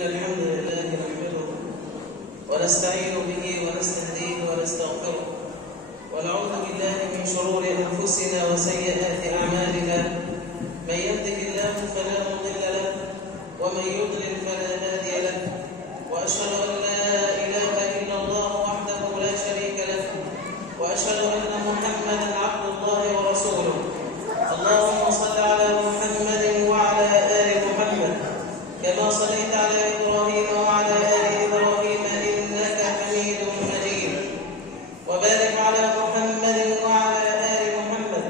إن الحمد لله نحمده ونستعين به ونستهديه ونستغفره ونعوذ بالله من شرور أنفسنا وسيئات أعمالنا. من يهده الله فلا مضل له ومن يضلل فلا هادي له، وأشهد أن لا إله إلا الله وحده لا شريك له، وأشهد أن محمدا عبد الله ورسوله. اللهم صل على محمد وعلى آل محمد كما صليت على إبراهيم وعلى آل إبراهيم إنك حميد مجيد، وبارك على محمد وعلى آل محمد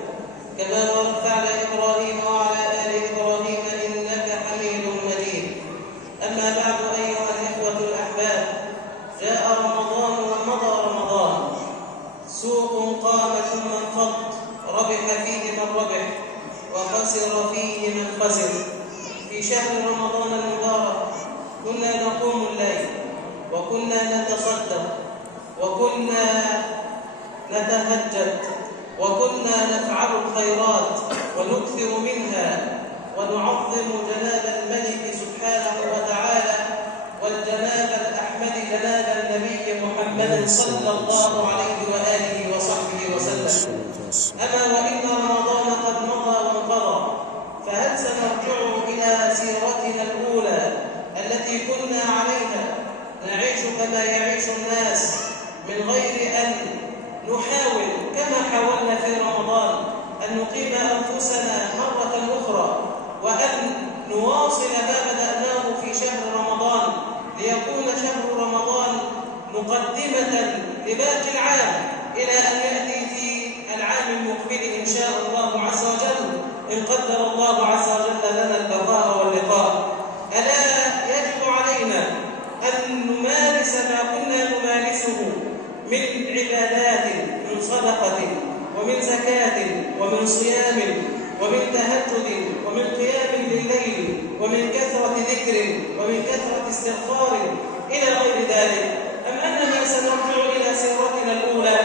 كما باركت على إبراهيم وعلى آل إبراهيم إنك حميد مجيد. أما بعد أيها الإخوة الأحباب، جاء رمضان ومضى رمضان، سوق قام ثم انفض، ربح فيه من ربح وخسر فيه من خسر. في شهر رمضان المبارك كنا نقوم الليل وكنا نتصدق وكنا نتهجد وكنا نفعل الخيرات ونكثر منها ونعظم جناب الملك سبحانه وتعالى والجناب الأحمد جناب النبي محمد صلى الله عليه وآله وصحبه وسلم. أما وإن رمضان قد مضى وانقضى، فهل سنرجع إلى سيرتنا الأولى التي كنا عليها نعيش كما يعيش الناس من غير أن نحاول كما حاولنا في رمضان أن نقيم أنفسنا مرة أخرى وأن نواصل ما بدأناه في شهر رمضان ليكون شهر رمضان مقدمة لباقي العام إلى أن يأتي في العام المقبل إن شاء الله عز وجل، إن قدر الله عز وجل لنا البقاء واللقاء. ألا يجب علينا أن نمارس ما كنا نمارسه من عبادات، من صدقة ومن زكاة ومن صيام ومن تهجد ومن قيام بالليل ومن كثرة ذكر ومن كثرة استغفار إلى غير ذلك، أم أننا سنرجع إلى سيرتنا الأولى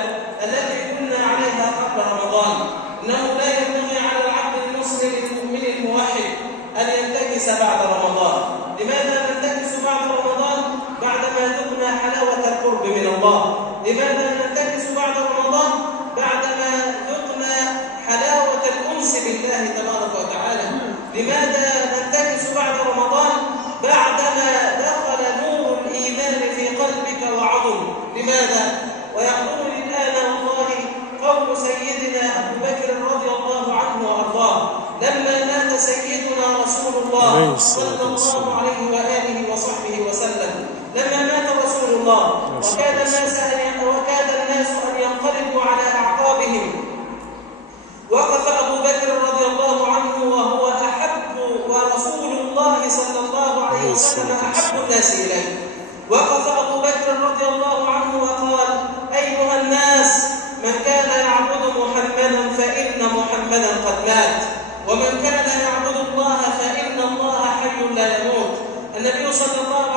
التي كنا عليها قبل رمضان؟ إنه لا ينبغي على العبد المسلم المؤمن الموحد أن ينتكس بعد رمضان. لماذا ننتكس بعد رمضان بعدما ذقنا حلاوة القرب من الله؟ لماذا ننتكس بعد رمضان بعدما ذقنا حلاوة الأنس بالله تبارك وتعالى؟ لماذا ننتكس بعد رمضان بعدما دخل نور الإيمان في قلبك وعظم؟ لماذا؟ ويقول الآن والله قول سيدنا أبو بكر رضي الله عنه وأرضاه لما مات سيدنا رسول الله صلى الله عليه وآله وصحبه وسلم، لما مات رسول الله وكاد الناس أن ينقلبوا على أعقابهم، وقف أبو بكر رضي الله عنه وهو أحب ورسول الله صلى الله عليه وسلم أحب الناس إليه. وقف أبو بكر رضي الله عنه وقال: أيها الناس، من كان يعبد محمدا فإن محمدا قد مات، ومن كان يعبد الله فإن الله حي لا يموت. النبي صلى الله